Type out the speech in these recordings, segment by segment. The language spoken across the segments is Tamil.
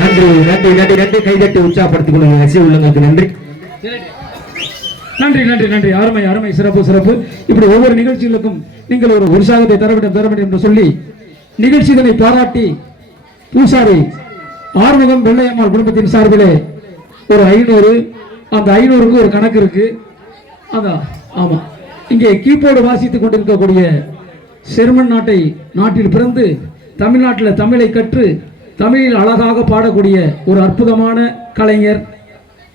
நன்றி நன்றி நன்றி நன்றி. கைதட்டி உற்சாகப்படுத்திக் கொள்ளுங்க ரசி உள்ளங்களுக்கு நன்றி. நன்றி நன்றி நன்றி. அருமை அருமை சிறப்பு சிறப்பு. இப்படி ஒவ்வொரு நிகழ்ச்சிகளுக்கும் நீங்கள் ஒரு உற்சாகத்தை தர வேண்டும் தர வேண்டும் என்று சொல்லி நிகழ்ச்சிகளை பாராட்டி பூசாரி ஆறுமுகம் வெள்ளையம்மாள் குடும்பத்தின் சார்பிலே ஒரு ஐநூறு அந்த ஐநூறுக்கு ஒரு கணக்கு இருக்கு. அதான் ஆமாம் இங்கே கீபோர்டு வாசித்துக் கொண்டிருக்கக்கூடிய செருமன் நாட்டை நாட்டில் பிறந்து தமிழ்நாட்டில் தமிழை கற்று தமிழில் அழகாக பாடக்கூடிய ஒரு அற்புதமான கலைஞர்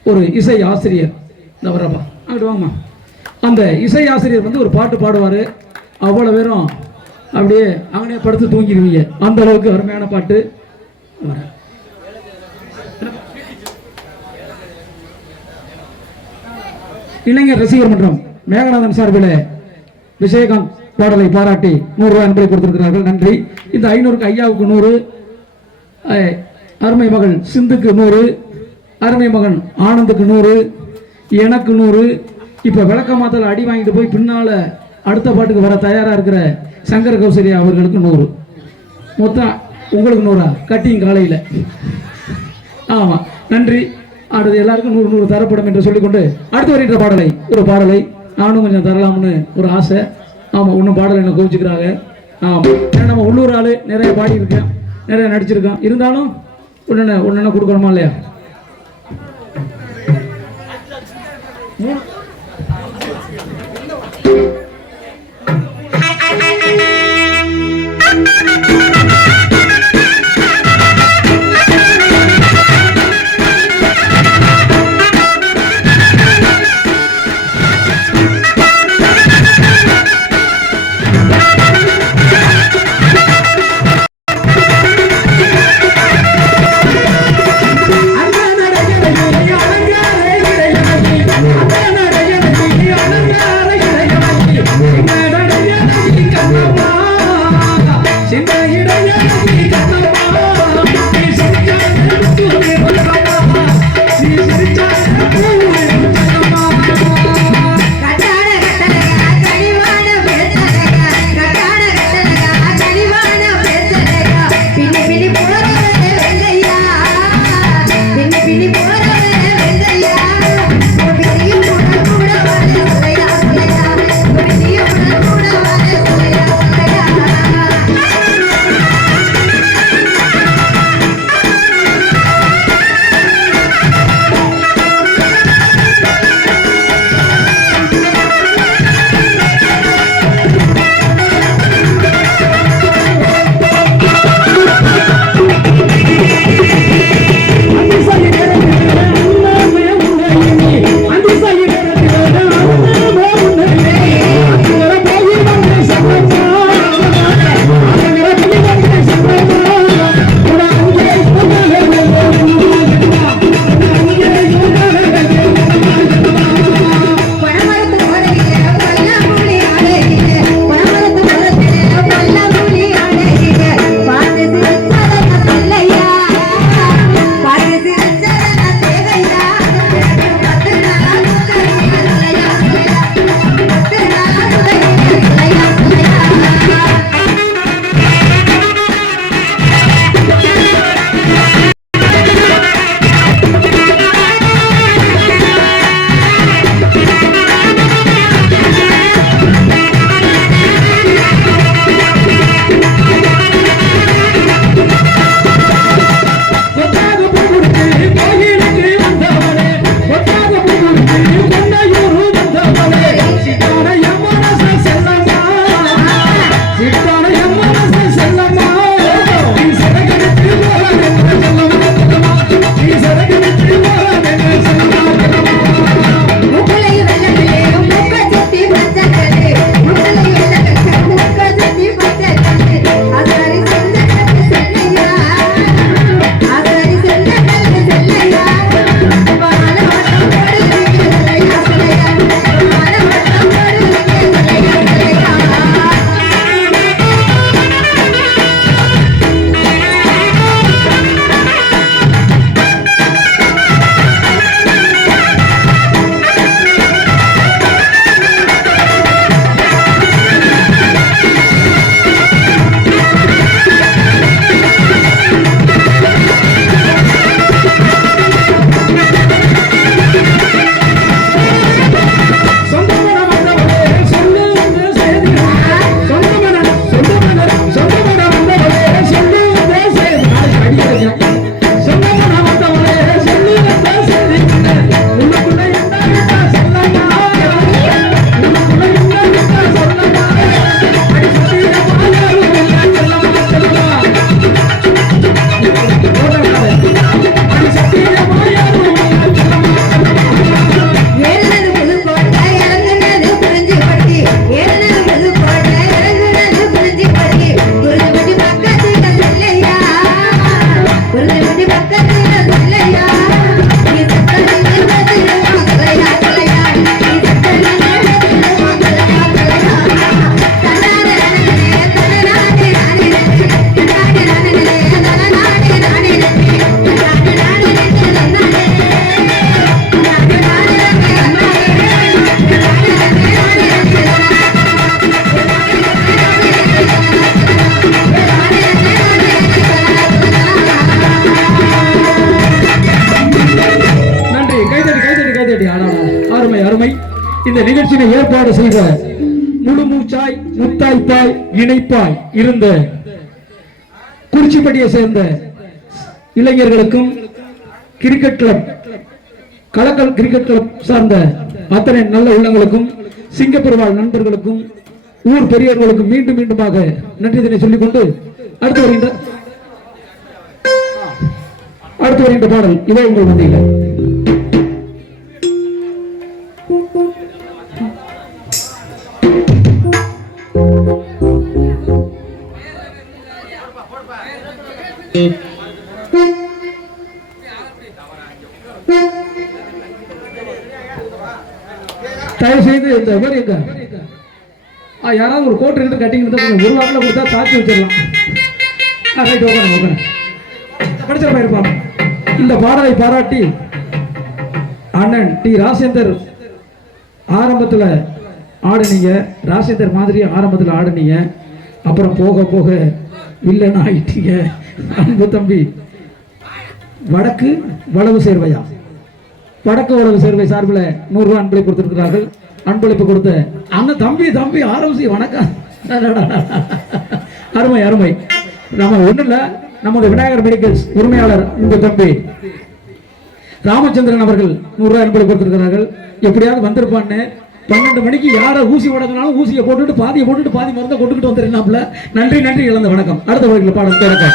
ஒரு இசை ஆசிரியர். இந்த வரப்பா அங்கிட்டு வாங்கம்மா. அந்த இசை ஆசிரியர் வந்து ஒரு பாட்டு பாடுவார். அவ்வளோ பேரும் அப்படியே அங்கனே படுத்து தூங்கிடுவீங்க. அந்த அளவுக்கு அருமையான பாட்டு. வர இளைஞர் ரசிகர் மன்றம். மேகநாதன் சார்பில் விஜயகாந்த் பாடலை பாராட்டி நூறு ரூபாய் அன்பளை கொடுத்திருக்கிறார்கள். நன்றி. இந்த ஐநூறுக்கு ஐயாவுக்கு நூறு. அருமை மகள் சிந்துக்கு நூறு. அருமை மகன் ஆனந்துக்கு நூறு. எனக்கு நூறு. இப்போ விளக்கமாத்தல் அடி வாங்கிட்டு போய் பின்னால் அடுத்த பாட்டுக்கு வர தயாராக இருக்கிற சங்கர கௌசல்யா அவர்களுக்கு நூறு. மொத்தம் உங்களுக்கு நூறா? கட்டியும் காலையில். ஆமாம் நன்றி. அடுத்து எல்லாருக்கும் நூறு நூறு தரப்படும் என்று சொல்லிக்கொண்டு அடுத்து வருகின்ற பாடலை ஒரு பாடலை நானும் கொஞ்சம் தரலாம்னு ஒரு ஆசை. ஆமாம் இன்னும் பாடலை என்ன கோவிச்சுக்கிறாங்க. ஆமாம் ஏன்னா நம்ம உள்ளூர் ஆள் நிறைய பாடியிருக்கேன். நிறைய நடிச்சிருக்கேன். இருந்தாலும் ஒன்று ஒன்று கொடுக்கணுமா இல்லையா? மூணு அருமை அருமை. இந்த நிகழ்ச்சியை ஏற்பாடு செய்த முழு மூச்சாய் முத்தாய்ப்பாய் இணைப்பாய் இருந்த குறிச்சிப்பட்டியை சேர்ந்த இளைஞர்களுக்கும் கிரிக்கெட் கிளப் கலக்கல் கிரிக்கெட் கிளப் சார்ந்த அத்தனை நல்ல உள்ளங்களுக்கும் சிங்கப்பெருவாழ் நண்பர்களுக்கும் ஊர் பெரியவர்களுக்கும் மீண்டும் மீண்டுமாக நன்றி இதனை சொல்லிக் கொண்டு அடுத்து வருகின்ற அடுத்து வருகின்ற பாடல் இவை உங்கள் மத்தியில் யாராவது ஒரு கோட் ரெண்டு கட்டிங் இருந்தா கொஞ்சம் ஒரு வாரத்தில் கொடுத்தா தாக்கி வச்சிடலாம். ரைட் ஓகே ஓகே படிச்ச போயிருப்பாங்க இந்த பாடலை பாராட்டி அண்ணன் டி. ராசேந்தர் ஆரம்பத்தில் ஆடுனீங்க. ராசேந்தர் மாதிரி ஆரம்பத்தில் ஆடுனீங்க. அப்புறம் போக போக வில்லன் ஆகிட்டீங்க அன்பு தம்பி வடக்கு வளவு சேர்வையா? வடக்கு வளவு சேர்வை சார்பில் நூறுரூவா அன்பளிப்பு கொடுத்துருக்கிறார்கள். அன்பளிப்பு கொடுத்த அண்ணன் தம்பி தம்பி ஆரம்பிச்சு வணக்கம். அருமை அருமை. நம்ம ஒன்றும் இல்லை. நமது விநாயகர் மெடிக்கல்ஸ் உரிமையாளர் இந்த தம்பி. ராமச்சந்திரன் அவர்கள் நூறுரூவா அன்பளிப்பு கொடுத்திருக்கிறார்கள். எப்படியாவது வந்திருப்பான்னு பன்னெண்டு மணிக்கு யாரை ஊசி போடணும்னாலும் ஊசியை போட்டுட்டு பாதியை போட்டுட்டு பாதி மருந்தை கொண்டுகிட்டு வந்துருந்தாப்புல நன்றி நன்றி இழந்த வணக்கம். அடுத்த வகையில் பாடம் திறக்க.